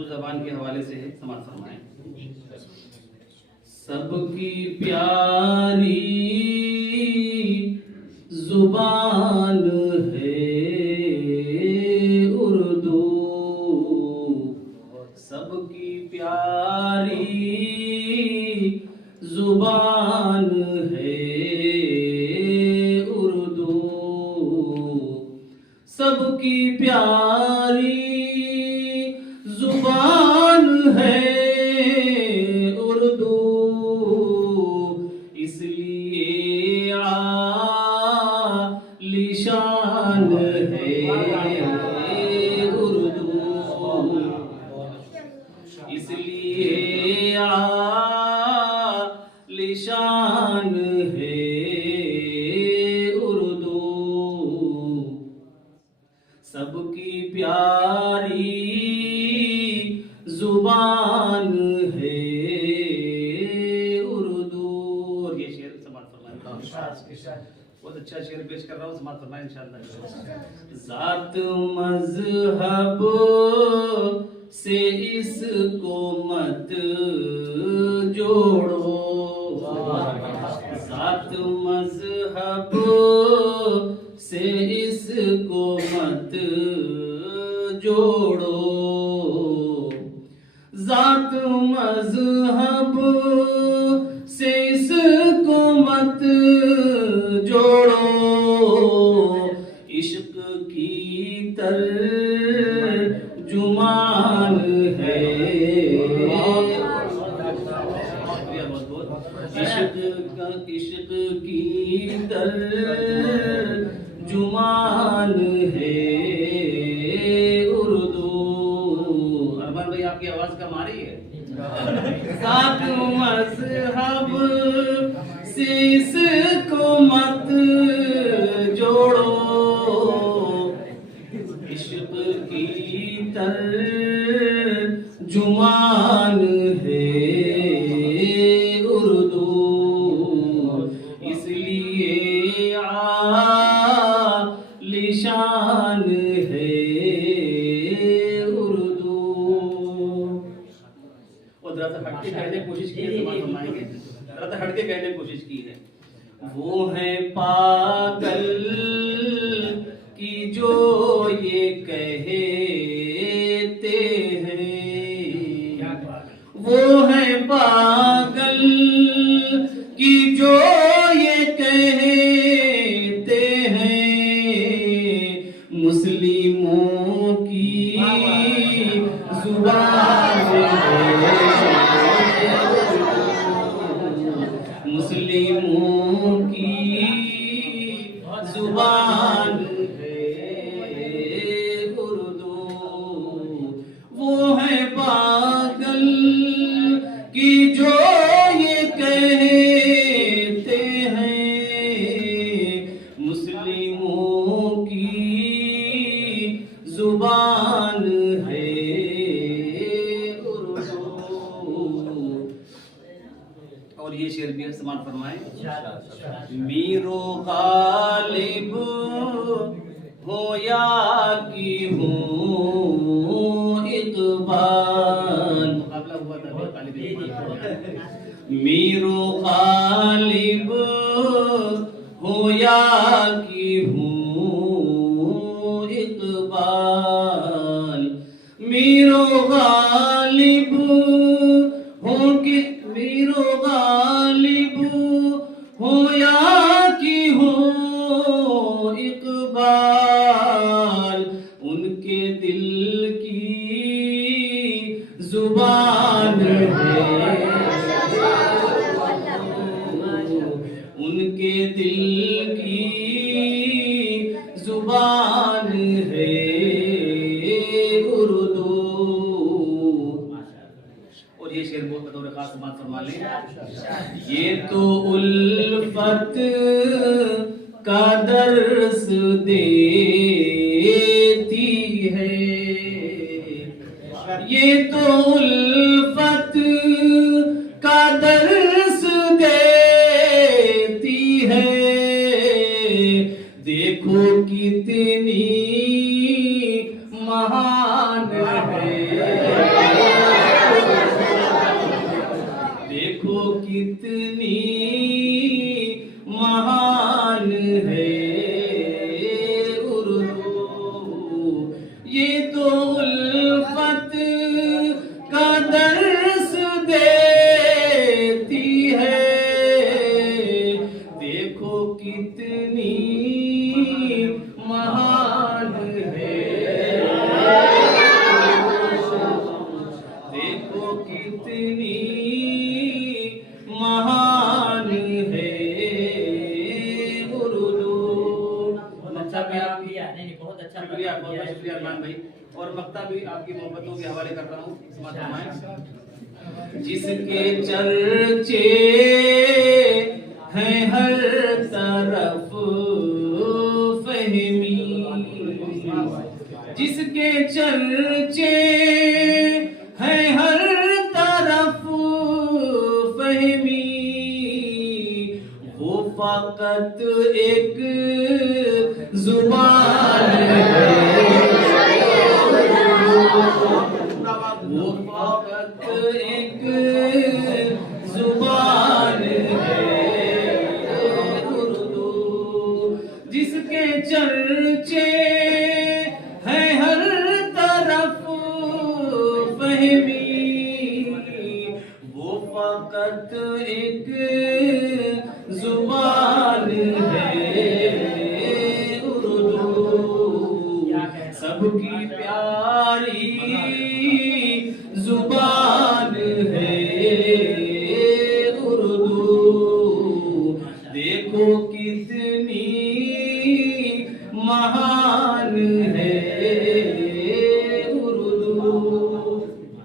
उर्दू जबान के हवाले से है, समाज फरमाएं। सबकी प्यारी जुबान है उर्दू, सबकी प्यारी जुबान है उर्दू, सबकी प्यारी जुबान है उर्दू, इसलिए आलिशान है उर्दू, इसलिए आलिशान है उर्दू, सबकी प्यारी जुबान है उर्दू। और ये शेर समाज फरमाएं। बहुत अच्छा शेर पेश कर रहा हूँ, समाज फरमाएं इंशाअल्लाह। ज़ात मज़हब से इसको मत जोड़ो, ज़ात मज़हब से इसको मत जोड़ो, ज़ात मज़हब से इसको मत जोड़ो, इश्क की तर्जुमान है, इश्क की तर्जुमान है उर्दू। अरमान भाई आपकी आवाज कम आ रही है। ज़ात मज़हब से इसको मत जोड़ो, इश्क की तर्जुमान है उर्दू, इसलिए आलिशान है उर्दू। और जरा सा हटके कहने की कोशिश की है, समाज फरमाएंगे, जरा सा हटके कहने की कोशिश की है। वो है पागल की जो ये कहते हैं, वो है पागल की जो ये कहते हैं, मुस्लिमों की जुबान है, मुस्लिमों की जुबान है उर्दू, वो है पागल की जो ये कहते हैं, मुस्लिमों की जुबान है उर्दू। और ये शेर भी समाज फरमाए। मीरो गालिब हो या की हूँ इकबाल, मुकाबला हुआ था मीरो गालिब हो या की हूँ इकबाल, मीरो गालिब हो के, मीरो गालिब हो या की हो इकबाल, उनके दिल की जुबान है, उनके दिल की जुबान है उर्दू। और ये शेर बहुत बतौर खास समाज फरमा लें। ये तो उल्फत का दर्स देती है, ये तो उल्फत का दर्स देती है, देखो कितनी महान है, उल्फत का दर्स देती है। देखो कितनी महान है, देखो कितनी महान है उर्दू। अच्छा प्यार किया, नहीं नहीं बहुत अच्छा शुक्रिया, बहुत बहुत शुक्रिया अरमान भाई। और मक्ता भी आपकी मोहब्बतों के हवाले कर रहा हूँ। जिसके चर्चे हैं हर तरफ फहमी, जिसके चर्चे हैं हर तरफ फहमी, वो फकत एक जुबान है, वो फकत एक